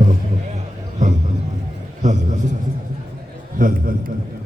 هلا هلا هلا هلا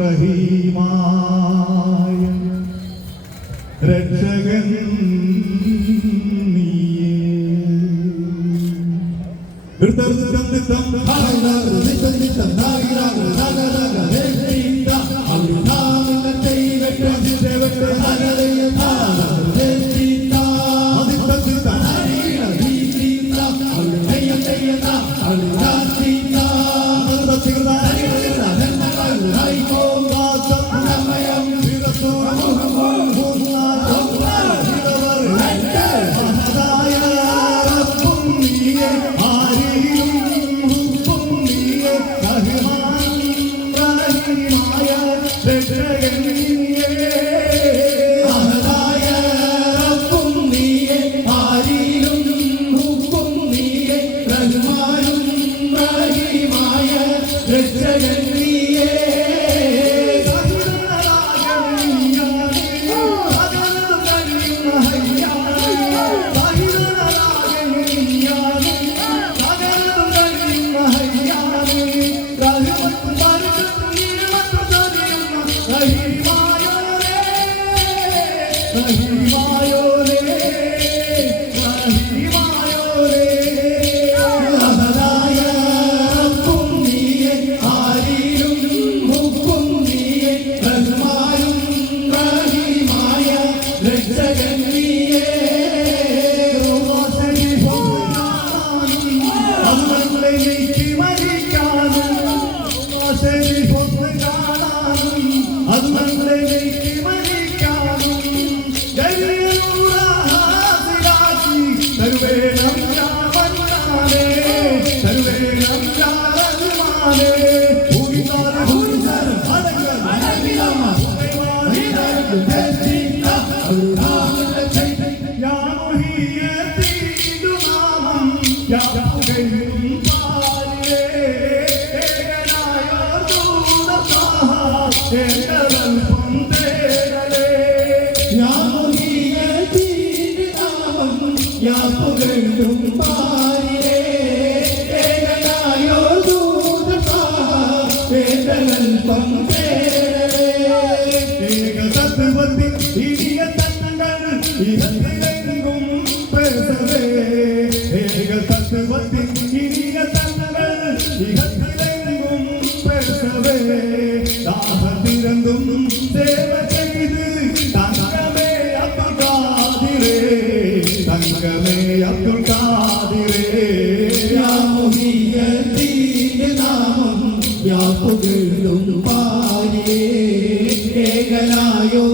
Ibrahim Thank you. തത്വത്തിൽ ഇടിയ തന്നങ്ങൾ വ്യാപുകളും പാരിയേ ഏകനായോ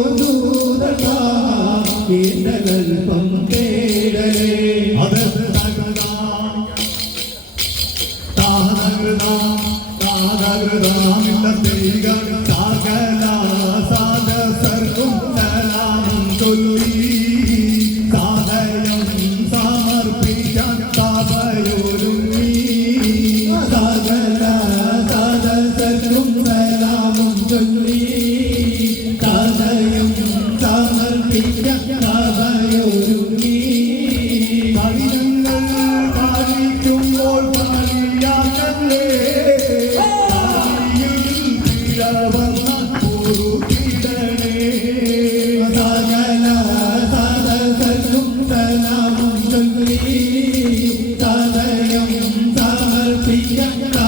Ganga.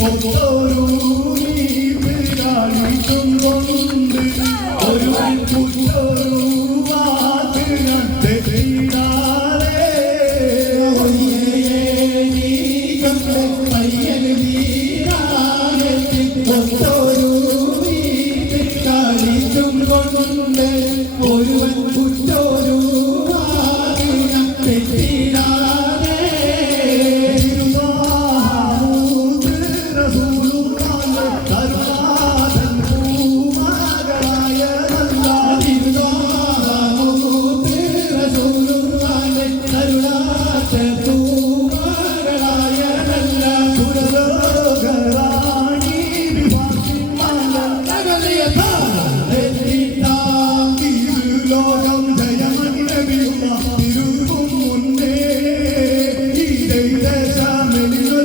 oh, oh.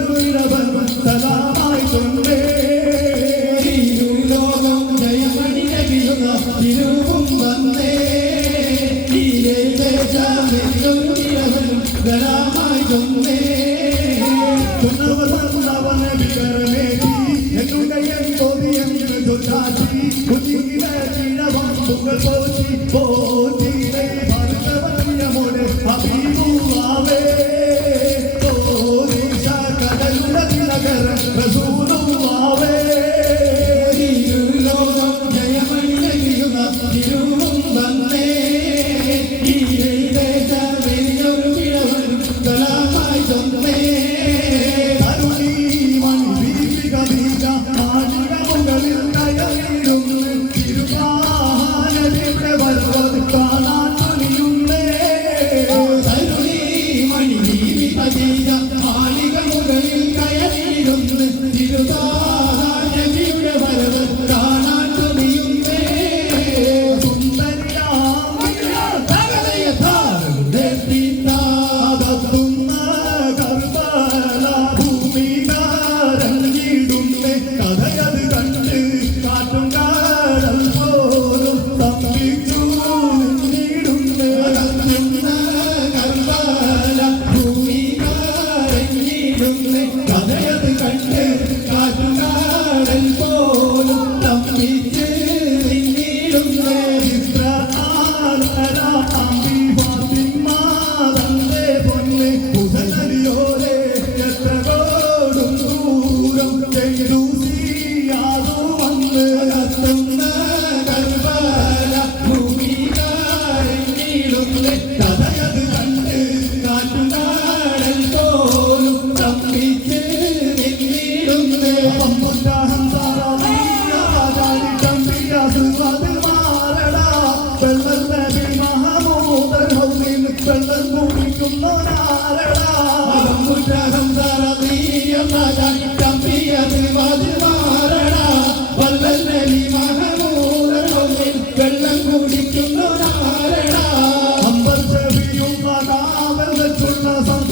Mira,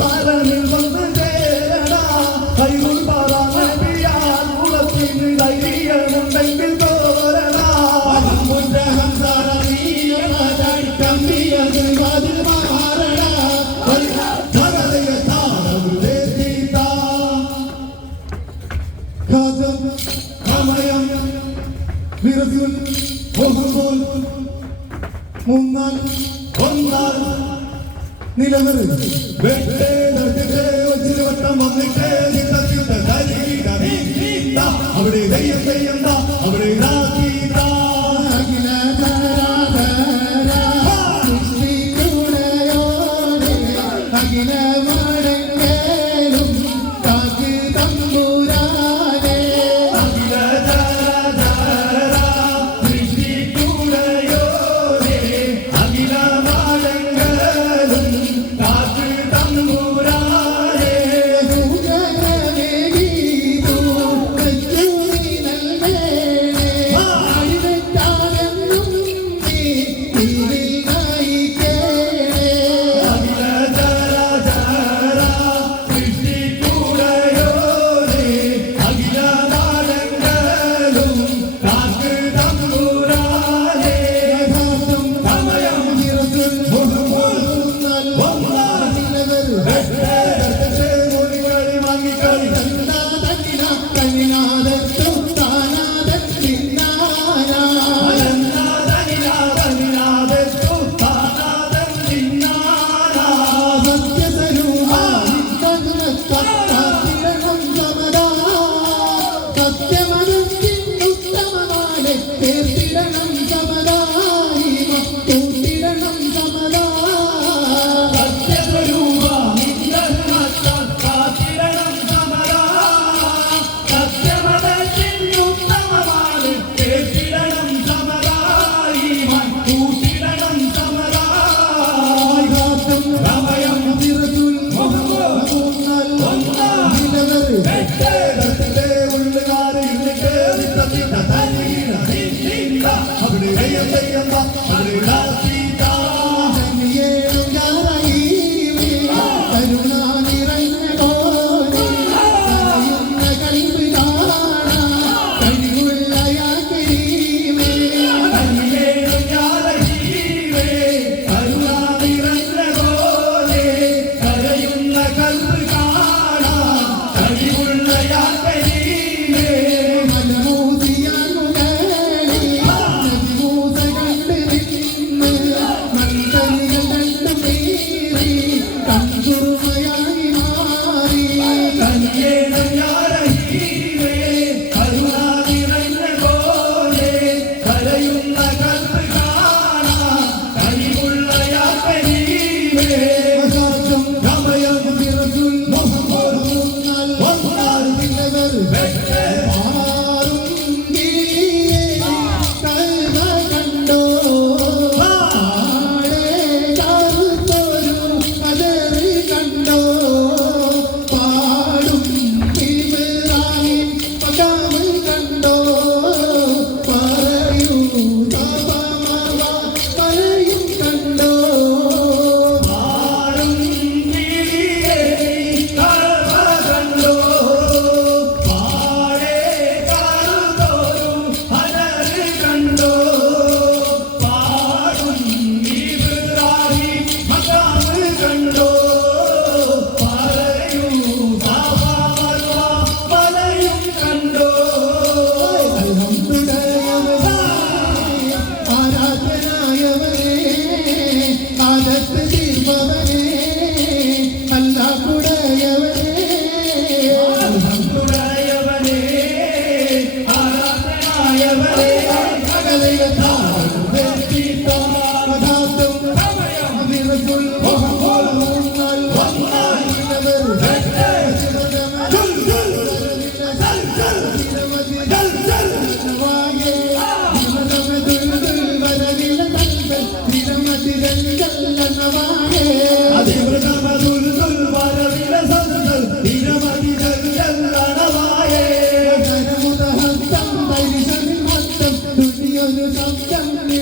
വെച്ചുള്ള അവിടെ ദയ്യം ദയ്യം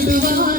Shiva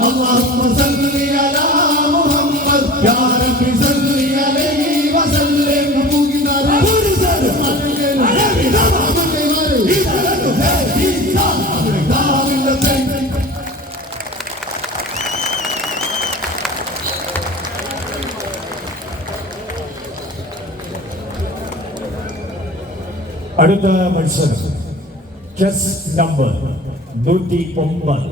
اللهم صل على محمد يا رب صل عليه وسلم അടുത്ത മത്സരം ചെസ് നമ്പർ നൂറ്റി ഒമ്പത്